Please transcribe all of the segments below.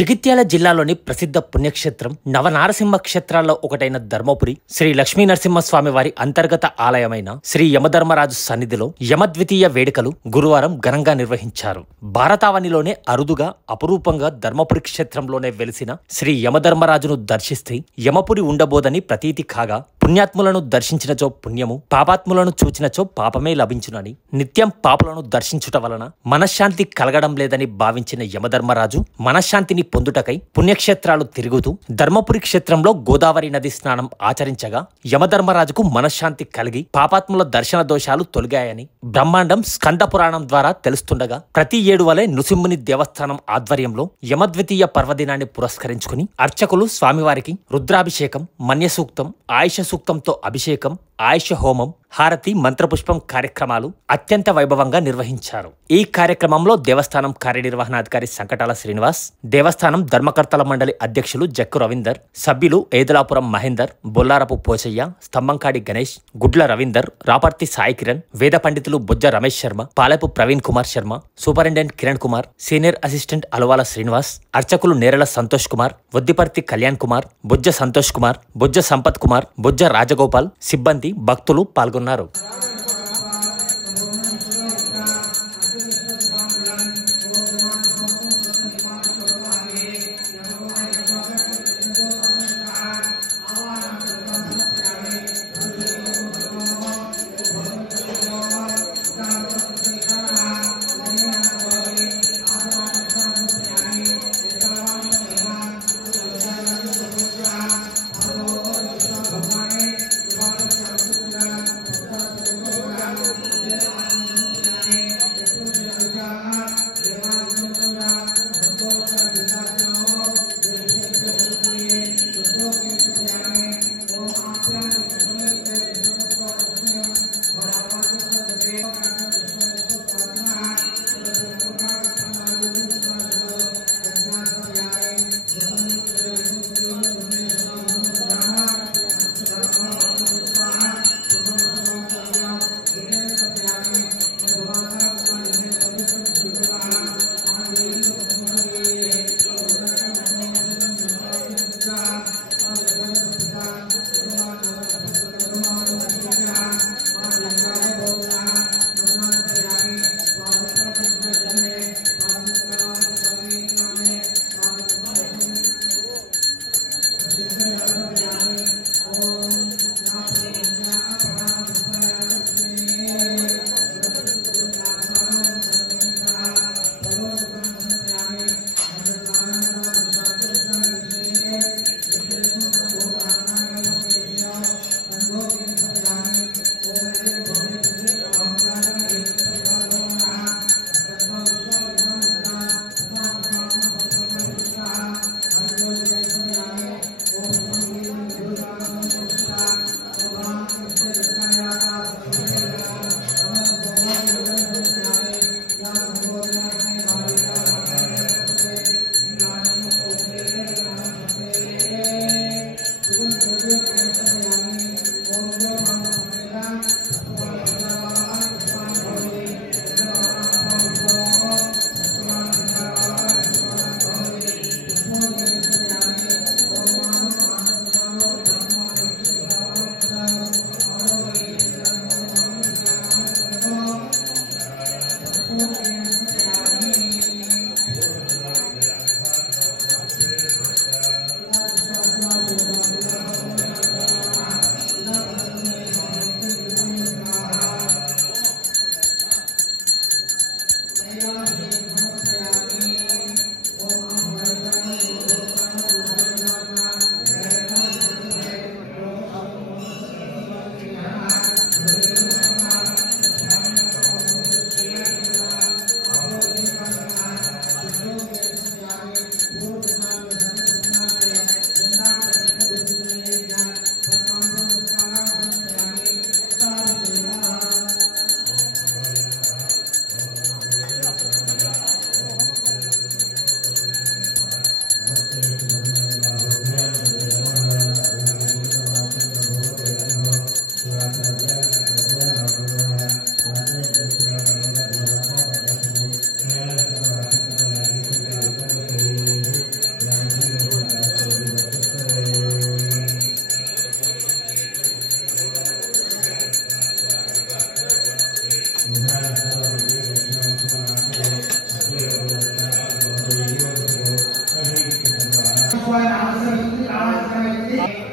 జగిత్యాల జిల్లాలోని ప్రసిద్ధ పుణ్యక్షేత్రం నవనారసింహ క్షేత్రాల్లో ఒకటైన ధర్మపురి శ్రీ లక్ష్మీ నరసింహస్వామి వారి అంతర్గత ఆలయమైన శ్రీ యమధర్మరాజు సన్నిధిలో యమద్వితీయ వేడుకలు గురువారం ఘనంగా నిర్వహించారు. భారతావనిలోనే అరుదుగా అపురూపంగా ధర్మపురి క్షేత్రంలోనే వెలిసిన శ్రీ యమధర్మరాజును దర్శిస్తే యమపురి ఉండబోదని ప్రతీతి కాగా, పుణ్యాత్ములను దర్శించినచో పుణ్యము, పాపాత్ములను చూచినచో పాపమే లభించునని, నిత్యం పాపులను దర్శించుట వలన మనశ్శాంతి కలగడం లేదని భావించిన యమధర్మరాజు మనశ్శాంతిని పొందుటకై పుణ్యక్షేత్రాలు తిరుగుతూ ధర్మపురి క్షేత్రంలో గోదావరి నది స్నానం ఆచరించగా యమధర్మరాజుకు మనశ్శాంతి కలిగి పాపాత్ముల దర్శన దోషాలు తొలగాయని బ్రహ్మాండం స్కంద పురాణం ద్వారా తెలుస్తుండగా, ప్రతి ఏడు వలె నృసింహుని దేవస్థానం ఆధ్వర్యంలో యమద్వితీయ పర్వదినాన్ని పురస్కరించుకుని అర్చకులు స్వామివారికి రుద్రాభిషేకం, మన్యసూక్తం, ఆయుష సూక్తంతో అభిషేకం, ఆయుష హోమం, హారతి, మంత్రపుష్పం కార్యక్రమాలు అత్యంత వైభవంగా నిర్వహించారు. ఈ కార్యక్రమంలో దేవస్థానం కార్యనిర్వహణాధికారి సంకటాల శ్రీనివాస్, దేవస్థానం ధర్మకర్తల మండలి అధ్యక్షులు జక్కు రవీందర్, సభ్యులు ఏదలాపురం మహేందర్, బొల్లారపు పోచయ్య, స్తంభంకాడి గణేష్, గుడ్ల రవీందర్, రాపర్తి సాయి కిరణ్, వేద పండితులు Bojja Ramesh Sharma, Palepu Praveen Kumar Sharma, superintendent Kiran Kumar, senior assistant Alavala Srinivas, అర్చకులు నేరల సంతోష్ కుమార్, వద్దిపర్తి కళ్యాణ్ కుమార్, బొజ్జ సంతోష్ కుమార్, బొజ్జ సంపత్ కుమార్, బొజ్జ రాజగోపాల్, సిబ్బంది, భక్తులు పాల్గొన్నారు.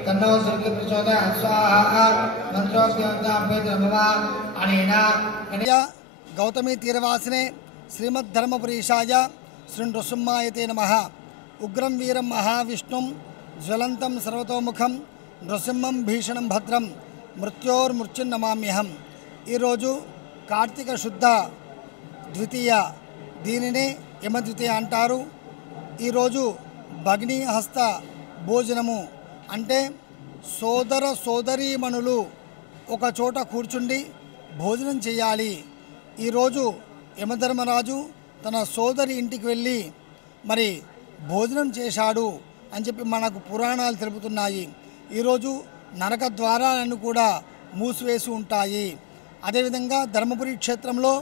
तन्नो श्री प्रचोदयात् स्वाहा मंत्रोक्तमवा अनेन गौतमी तीरवासिने श्रीमद्धर्मपुरीशाय श्री नृसिंहायते नमः। उग्रं वीरं महाविष्णुं ज्वलन्तं सर्वतोमुखं नृसिंहं भीषणं भद्रं मृत्योर्मृत्युर्नमाम्यहं। ఈరోజు కార్తీక శుద్ధ ద్వితీయ, దీనినే యమద్వితీయ అంటారు. ఈరోజు భగ్ని హస్త భోజనము అంటే సోదర సోదరీమణులు ఒక చోట కూర్చుండి భోజనం చేయాలి. ఈరోజు యమధర్మరాజు తన సోదరి ఇంటికి వెళ్ళి మరి భోజనం చేశాడు అని చెప్పి మనకు పురాణాలు తెలుపుతున్నాయి. ఈరోజు నరక ద్వారాలను కూడా మూసివేసి ఉంటాయి. అదేవిధంగా ధర్మపురి క్షేత్రంలో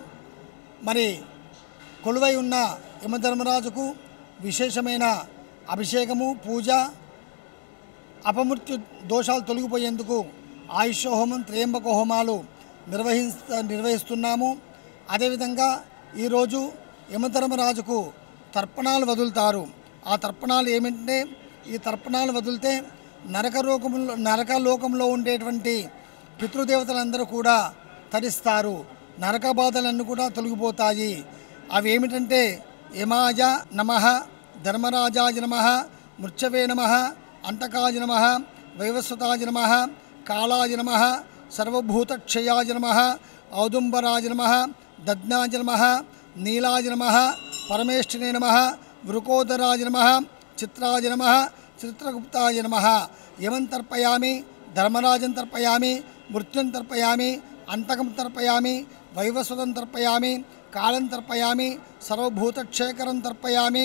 మరి కొలువై ఉన్న యమధర్మరాజుకు విశేషమైన అభిషేకము, పూజ, అపమృత్యు దోషాలు తొలగిపోయేందుకు ఆయుష్ హోమం, త్రయంబక హోమాలు నిర్వహిస్తున్నాము. అదేవిధంగా ఈరోజు యమధర్మరాజుకు తర్పణాలు వదులుతారు. ఆ తర్పణాలు ఏమిటంటే, ఈ తర్పణాలు వదిలితే నరకలోకంలో ఉండేటువంటి పితృదేవతలందరూ కూడా తరిస్తారు. నరక బాధలన్నీ కూడా తొలగిపోతాయి. అవి ఏమిటంటే యమాయ నమః, ధర్మరాజాయ నమః, మృత్యవే నమః, అంతకాయ నమః, వైవస్వతాయ నమః, కాళాయ నమః, సర్వభూతక్షయాయ నమః, ఔదుంబరాయ నమః, దద్నాయ నమః, నీలాయ నమః, పరమేష్ఠినే నమః, వృకోదరాయ నమః, చిత్రాయ నమః, చిత్రగుప్తాయ నమః. యమం తర్పయామి, ధర్మరాజం తర్పయామి, మృత్యుం తర్పయామి, అంతకం తర్పయామి, వైవస్వతం తర్పయామి, కాళం తర్పయామి, సర్వభూతక్షేకరం తర్పయామి,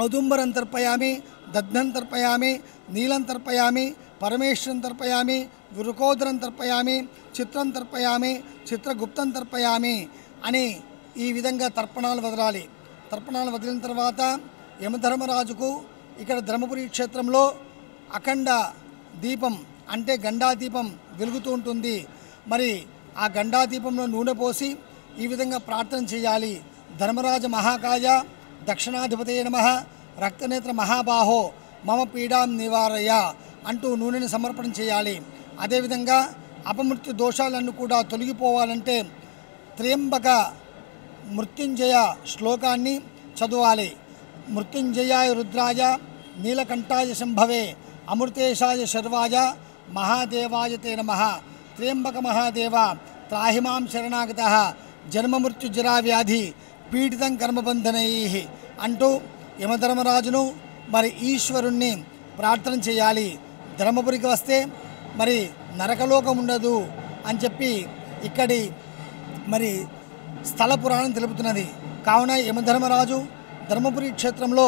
ఔదుంబరం తర్పయామి, దగ్ధం తర్పయామి, నీలం తర్పయామి, పరమేశ్వరం తర్పయామి, వృకోదరం తర్పయామి, చిత్రం తర్పయామి, చిత్రగుప్తం తర్పయామి అని ఈ విధంగా తర్పణాలు వదలాలి. తర్పణాలు వదిలిన తర్వాత యమధర్మరాజుకు ఇక్కడ ధర్మపురి క్షేత్రంలో అఖండ దీపం అంటే గండా దీపం వెలుగుతూ ఉంటుంది. మరి ఆ గండా దీపంలో నూనె పోసి ఈ విధంగా ప్రార్థన చేయాలి. ధర్మరాజ మహాకాయ దక్షిణాధిపతయ నమః, రక్తనేత్ర మహాబాహో మమ పీడాం నివారయ అంటూ నూనెని సమర్పణ చేయాలి. అదేవిధంగా అపమృత్యు దోషాలన్నీ కూడా తొలగిపోవాలంటే త్రయంబక మృత్యుంజయ శ్లోకాన్ని చదవాలి. మృత్యుంజయాయ రుద్రాయ నీలకంఠాయ శంభవే అమృతేశాయ శర్వాయ మహాదేవాయ తే నమః. త్రయంబక మహాదేవ త్రాహిమాం శరణాగతః జన్మమృత్యుజరా వ్యాధి పీడితం కర్మబంధనై అంటూ యమధర్మరాజును మరి ఈశ్వరుణ్ణి ప్రార్థన చేయాలి. ధర్మపురికి వస్తే మరి నరకలోకం ఉండదు అని చెప్పి ఇక్కడి మరి స్థల పురాణం తెలుపుతున్నది. కావున యమధర్మరాజు ధర్మపురి క్షేత్రంలో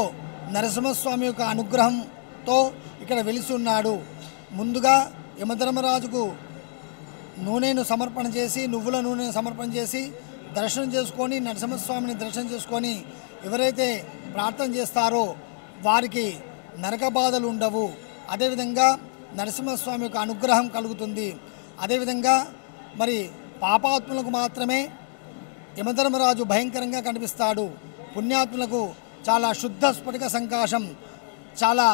నరసింహస్వామి యొక్క అనుగ్రహంతో ఇక్కడ వెలిసి ఉన్నాడు. ముందుగా యమధర్మరాజుకు నూనెను సమర్పణ చేసి, నువ్వుల నూనెను సమర్పణ చేసి దర్శనం చేసుకొని, నరసింహస్వామిని దర్శనం చేసుకొని ఎవరైతే ప్రార్థన చేస్తారో వారికి నరక బాధలు ఉండవు. అదేవిధంగా నరసింహస్వామి యొక్క అనుగ్రహం కలుగుతుంది. అదేవిధంగా మరి పాపాత్ములకు మాత్రమే యమధర్మరాజు భయంకరంగా కనిపిస్తాడు. పుణ్యాత్ములకు చాలా శుద్ధ స్ఫటిక సంకాశం, చాలా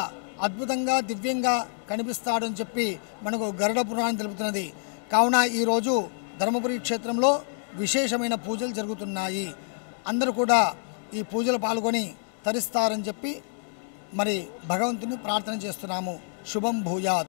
అద్భుతంగా దివ్యంగా కనిపిస్తాడు అని చెప్పి మనకు గరుడ పురాణం తెలుపుతున్నది. కావున ఈరోజు ధర్మపురి క్షేత్రంలో విశేషమైన పూజలు జరుగుతున్నాయి. అందరూ కూడా ఈ పూజలు పాల్గొని తరిస్తారని చెప్పి మరి భగవంతుని ప్రార్థన చేస్తున్నాము. శుభం భూయాత్.